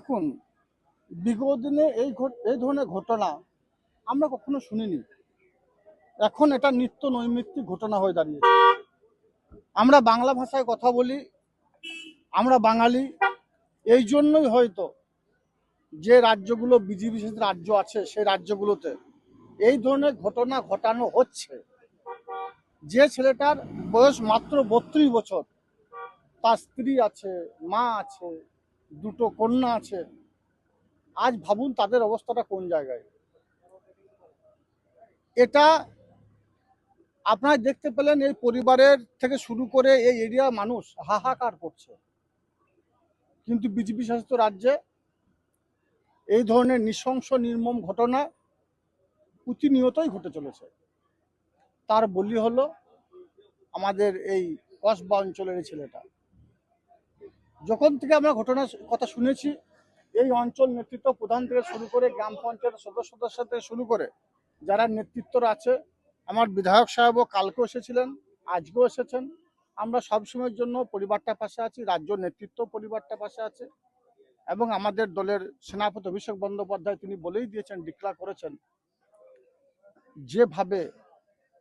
দেখুন, বিগত দিনে এই এই ধরনের ঘটনা আমরা কখনো শুনিনি। এখন এটা নিত্য নৈমিত্তিক ঘটনা হয়ে দাঁড়িয়েছে। আমরা বাংলা ভাষায় কথা বলি, আমরা বাঙালি, এই জন্যই হয়তো যে রাজ্যগুলো বিজেপি রাজ্য আছে, সেই রাজ্যগুলোতে এই ধরনের ঘটনা ঘটানো হচ্ছে। যে ছেলেটার বয়স মাত্র বত্রিশ বছর, তার স্ত্রী আছে, মা আছে দুটো কন্যা আছে। আজ ভাবুন তাদের অবস্থাটা কোন জায়গায়। এটা আপনারা দেখতে পেলেন এই পরিবারের থেকে শুরু করে এই এরিয়া মানুষ হাহাকার করছে। কিন্তু বিজেপি শাসিত রাজ্যে এই ধরনের নৃশংস, নির্মম ঘটনা প্রতিনিয়তই ঘটে চলেছে। তার বলি হলো, আমাদের এই কসবা অঞ্চলের ছেলেটা। যখন থেকে আমরা ঘটনার কথা শুনেছি, এই অঞ্চল নেতৃত্ব প্রধান থেকে শুরু করে গ্রাম পঞ্চায়েত সদস্য সদস্য থেকে শুরু করে যারা নেতৃত্বরা আছে, আমার বিধায়ক সাহেবও কালকেও এসেছিলেন, আজকেও এসেছেন। আমরা সবসময়ের জন্য পরিবারটা পাশে আছি, রাজ্য নেতৃত্ব পরিবারটা পাশে আছে এবং আমাদের দলের সেনাপতি অভিষেক বন্দ্যোপাধ্যায় তিনি বলেই দিয়েছেন ডিক্লার করেছেন। যেভাবে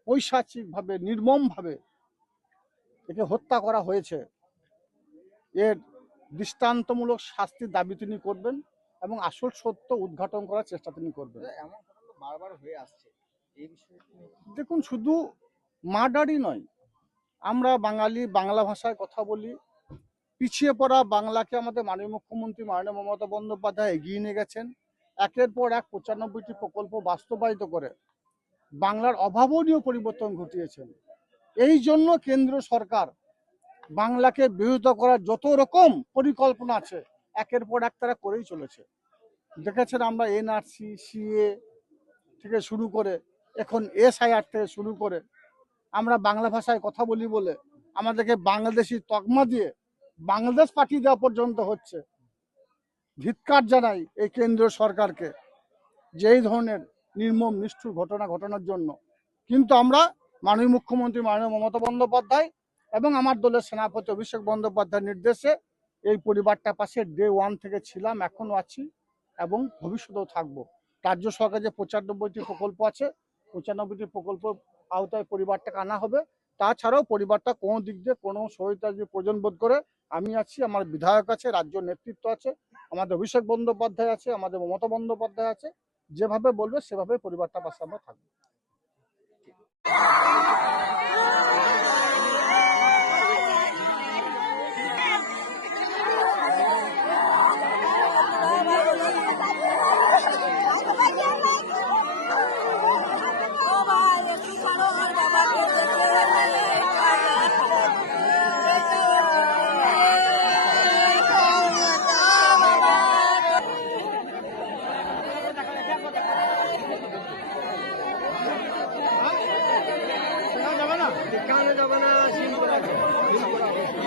পৈশাচিকভাবে, নির্মমভাবে একে হত্যা করা হয়েছে, এর দৃষ্টান্তমূলক শাস্তির দাবি তিনি করবেন এবং আসল সত্য উদ্ঘাটন করার চেষ্টা তিনি করবেন। বারবার হয়ে আসছে। দেখুন শুধু মার্ডারই নয় আমরা বাঙালি বাংলা ভাষায় কথা বলি পিছিয়ে পড়া বাংলাকে আমাদের মাননীয় মুখ্যমন্ত্রী মাননীয় মমতা বন্দ্যোপাধ্যায় এগিয়ে নিয়ে গেছেন। একের পর এক পঁচানব্বইটি প্রকল্প বাস্তবায়িত করে বাংলার অভাবনীয় পরিবর্তন ঘটিয়েছেন। এই জন্য কেন্দ্র সরকার বাংলাকে বিরোধিতা করার যত রকম পরিকল্পনা আছে, একের পর এক তারা করেই চলেছে। দেখেছেন আমরা এনআরসি সিএ থেকে শুরু করে, এখন এসআইআর থেকে শুরু করে, আমরা বাংলা ভাষায় কথা বলি বলে আমাদেরকে বাংলাদেশি তকমা দিয়ে বাংলাদেশ পাঠিয়ে দেওয়া পর্যন্ত হচ্ছে। ধিৎকার জানাই এই কেন্দ্রীয় সরকারকে যে এই ধরনের নির্মম, নিষ্ঠুর ঘটনা ঘটানোর জন্য। কিন্তু আমরা মাননীয় মুখ্যমন্ত্রী মাননীয় মমতা বন্দ্যোপাধ্যায় এবং আমার দলের সেনাপতি অভিষেক বন্দ্যোপাধ্যায়ের নির্দেশে এই পরিবারটা পাশে ডে ওয়ান থেকে ছিলাম, এখনও আছি এবং ভবিষ্যতেও থাকব। রাজ্য সরকার যে পঁচানব্বইটি প্রকল্প আছে, পঁচানব্বইটি প্রকল্প আওতায় পরিবারটাকে আনা হবে। তাছাড়াও পরিবারটা কোনো দিক দিয়ে কোনো সহায়তা যদি প্রয়োজন বোধ করে, আমি আছি, আমার বিধায়ক আছে, রাজ্য নেতৃত্ব আছে, আমাদের অভিষেক বন্দ্যোপাধ্যায় আছে, আমাদের মমতা বন্দ্যোপাধ্যায় আছে, যেভাবে বলবে সেভাবে পরিবারটা পাশে আমরা থাকব। উত্তরপ্রদেশে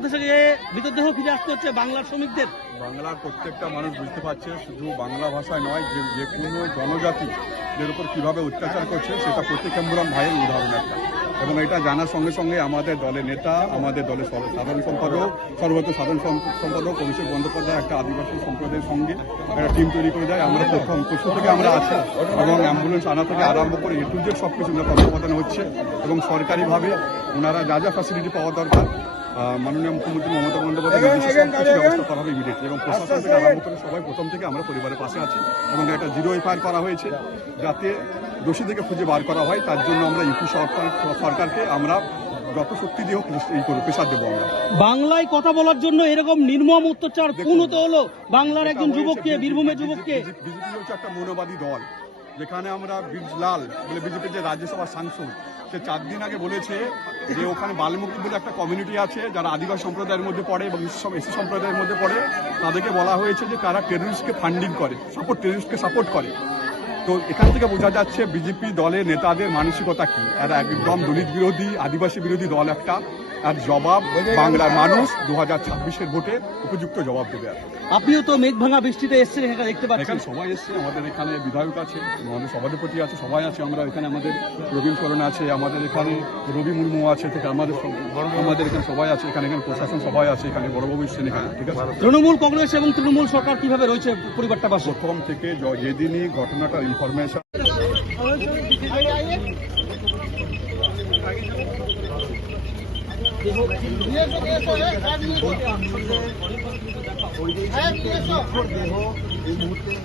গিয়ে মৃতদেহ ফিরে আসতে হচ্ছে বাংলার শ্রমিকদের। বাংলার প্রত্যেকটা মানুষ বুঝতে পারছে শুধু বাংলা ভাষায় নয়, যে যে কোনো জনজাতি এর উপর কীভাবে অত্যাচার করছে সেটা প্রত্যেকাম্বুরাম ভাইয়ের উদাহরণ একটা। এবং এটা জানার সঙ্গে সঙ্গে আমাদের দলের নেতা, আমাদের দলের সাধারণ সম্পাদক সর্বত সাধারণ সম- সম্পাদক অভিষেক বন্দ্যোপাধ্যায় একটা আদিবাসী সম্প্রদায়ের সঙ্গে একটা টিম তৈরি করে দেয়। আমরা প্রথম পশু থেকে আমরা আছি এবং অ্যাম্বুলেন্স আনা থেকে আরম্ভ করে এ টু জেড সব কিছু আমরা হচ্ছে এবং সরকারিভাবে ওনারা যা যা ফ্যাসিলিটি পাওয়া দরকার মাননীয় মুখ্যমন্ত্রী মমতা বন্দ্যোপাধ্যায় নির্দেশে সব কিছু ব্যবস্থা করা হবে ইমিডিয়েটলি এবং প্রশাসন থেকে আরম্ভ করে সবাই প্রথম থেকে আমরা পরিবারের পাশে আছি এবং একটা জিরো এফআইআর করা হয়েছে যাতে দোষী থেকে খুঁজে বার করা হয়। তার জন্য আমরা ইউপি সরকার সরকারকে আমরা যত শক্তি দিয়ে হোক এই করব প্রেশার দেবো আমরা। বাংলায় কথা বলার জন্য এরকম নির্মম অত্যাচার। কোন হতে হলো বাংলার একজন যুবককে বীরভূমের যুবককে। বিজেপি হচ্ছে একটা মৌলবাদী দল। যেখানে আমরা বীরলাল বলে বিজেপির যে রাজ্যসভার সাংসদ, সে চার দিন আগে বলেছে যে ওখানে বাল্মীকি বলে একটা কমিউনিটি আছে, যারা আদিবাসী সম্প্রদায়ের মধ্যে পড়ে এবং এসি সম্প্রদায়ের মধ্যে পড়ে, তাদেরকে বলা হয়েছে যে তারা টেররিস্টকে ফান্ডিং করে সাপোর্ট টেররিস্টকে সাপোর্ট করে। তো এখান থেকে বোঝা যাচ্ছে বিজেপি দলের নেতাদের মানসিকতা কি? এরা একদম দলিত বিরোধী, আদিবাসী বিরোধী দল একটা। আর জবাব বাংলার মানুষ দু হাজার ছাব্বিশের ভোটে উপযুক্ত জবাব দেবে আপনিও তো মেঘ ভাঙা বৃষ্টিতে এসেছেন এখানে দেখতে পাচ্ছেন এখানে সবাই এসছে আমাদের এখানে বিধায়ক আছে আমাদের সভাধিপতি আছে সবাই আছে আমরা এখানে আমাদের রবীন সরণ আছে আমাদের এখানে রবি মুর্মু আছে থেকে আমাদের আমাদের এখানে সবাই আছে এখানে এখানে প্রশাসন সবাই আছে এখানে বড়বাবু এসছেন এখানে ঠিক আছে? তৃণমূল কংগ্রেস এবং তৃণমূল সরকার কীভাবে রয়েছে পরিবারটা পাশে? প্রথম থেকে যেদিনই ঘটনাটার ইনফরমেশন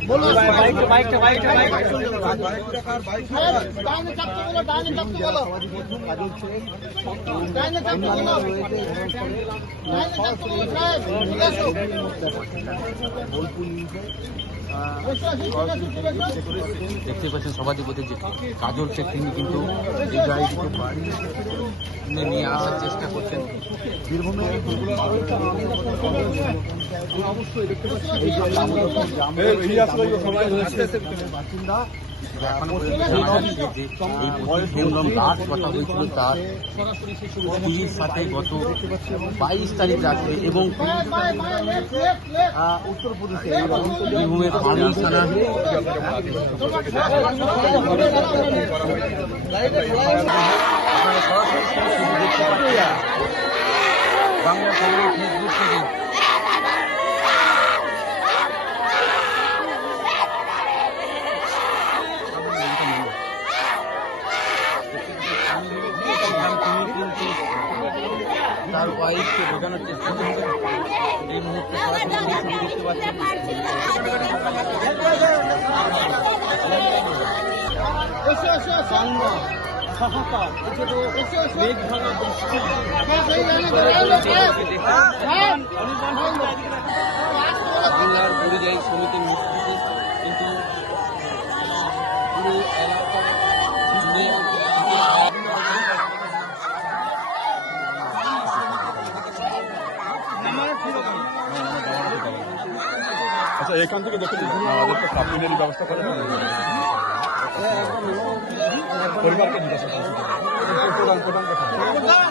बोलो बाइक बाइक बाइक बोलो দেখতে পাচ্ছেন সভাধিপতি যে কাজল শেখ তিনি কিন্তু নিয়ে আসার চেষ্টা করছেন তার স্ত্রীর সাথে গত বাইশ তারিখ রাত্রে এবং বীরভূমের পানি থানার আপনারা সরাসরি ছবি দেখতে পাচ্ছেন বাংলা খবর বাংলা হাহাকার বৃষ্টি। বাংলার পরিযায়ী শ্রমিকের মৃত্যুতে কিন্তু আচ্ছা এখান থেকে দেখে নিন আমাদের তো কাপিনেরই ব্যবস্থা করে পরিবারকে প্রধান কথা